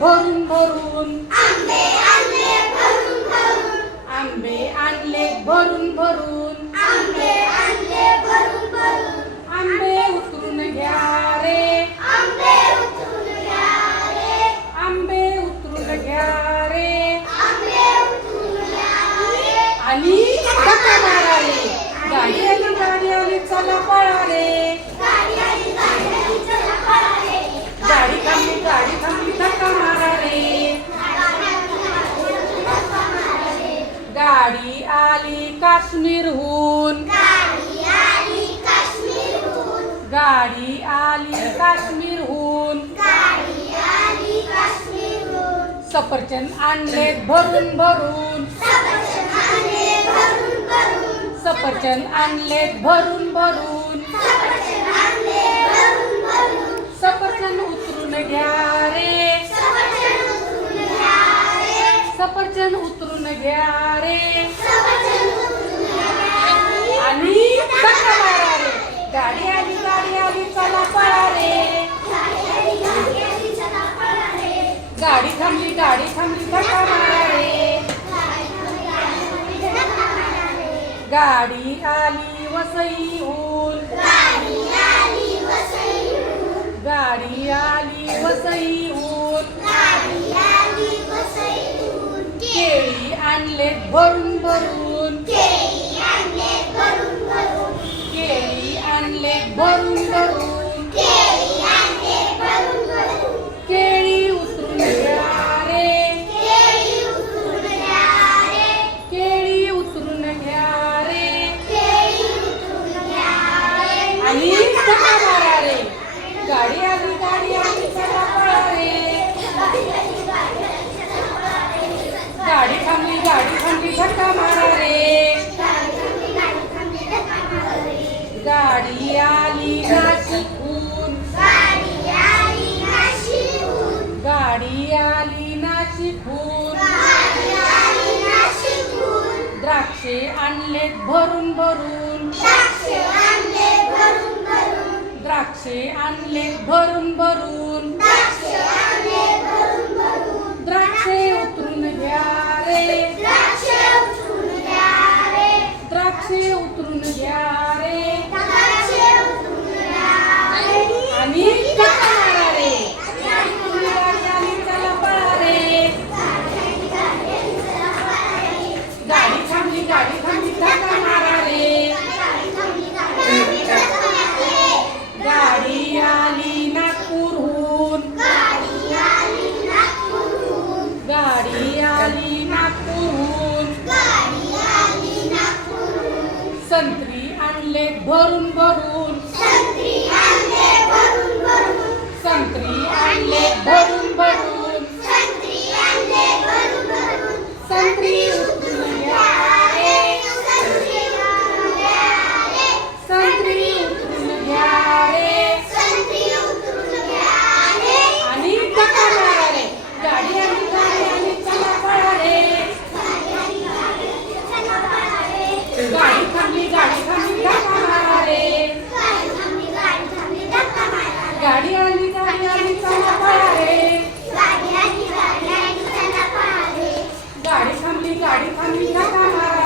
भरून भरून, आंबे आणले भरून भरून, आंबे आणले भरून भरून, आंबे आणले भरून भरून, आंबे उतरून घ्या रे, आंबे उतरून घ्या रे, आंबे उतरून घ्या रे, आंबे उतरून घ्या रे, आणि धक्का मारा रे, गाडी आली चला पळा रे, गाडी आली चला पळा रे, गाडी थांबली धक्का मारा रे, गाडी आली काश्मीरहून, गाडी आली काश्मीरहून, गाडी आली काश्मीरहून, गाडी आली काश्मीरहून, सफरचंद आणले भरून भरून, सफरचंद आणले भरून भरून, सफरचंद आणले भरून भरून, सफरचंद आणले भरून भरून, सफरचंद उतरून घ्या रे, सफरचंद उतरून घ्या रे, सफरचंद उतरून घ्या रे, सफरचंद उतरून घ्या रे, आणि धक्का मारा रे, गाडी आली चला पळा रे, गाडी आली चला पळा रे, गाडी थांबली धक्का मारा रे, गाडी आली वसईहून, गाडी आली वसईहून, गाडी आली वसईहून, गाडी आली वसईहून, केळी आणले भरून भरून, केळी आणले भरून भरून, केळी आणले भरून भरून, केळी आणले भरून भरून, केळी उतरून घ्या रे, केळी उतरून घ्या रे, केळी उतरून घ्या रे, केळी उतरून घ्या रे, आणि धक्का मारा रे, गाडी आली चला पळा रे, गाडी थांबली धक्का मारा रे, गाडी आली नाशिकहून, गाडी आली नाशिकहून, गाडी आली नाशिकहून, गाडी आली नाशिकहून, द्राक्षे आणले भरून भरून, द्राक्षे आणले भरून भरून, द्राक्षे आणले भरून भरून, द्राक्षे आणले भरून भरून, द्राक्षे उतरून घ्या रे, द्राक्षे उतरून घ्या रे, द्राक्षे उतरून घ्या रे, द्राक्षे उतरून घ्या रे, आणि धक्का मारा रे, गाडी आली चला पळा रे, गाडी थांबली धक्का मारा रे, गाडी आली नागपूरहून, गाडी आली नागपूरहून, गाडी आली नागपूरहून, गाडी आली नागपूरहून, संत्री आणले भरून भरून, संत्री आणले भरून भरून, संत्री आणले भरून भरून, संत्री आणले भरून भरून, संत्री उतरून घ्या रे, संत्री उतरून घ्या रे, संत्री उतरून घ्या रे, संत्री उतरून घ्या रे, आणि धक्का मारा रे, गाडी आली चला पळा रे, चला पळा रे, गाडी थांबली धक्का मारा रे, गाडी थांबली धक्का मारा रे, गाडी आली चला पळा रे, गाडी आली चला पळा रे, गाडी थांबली धक्का मारा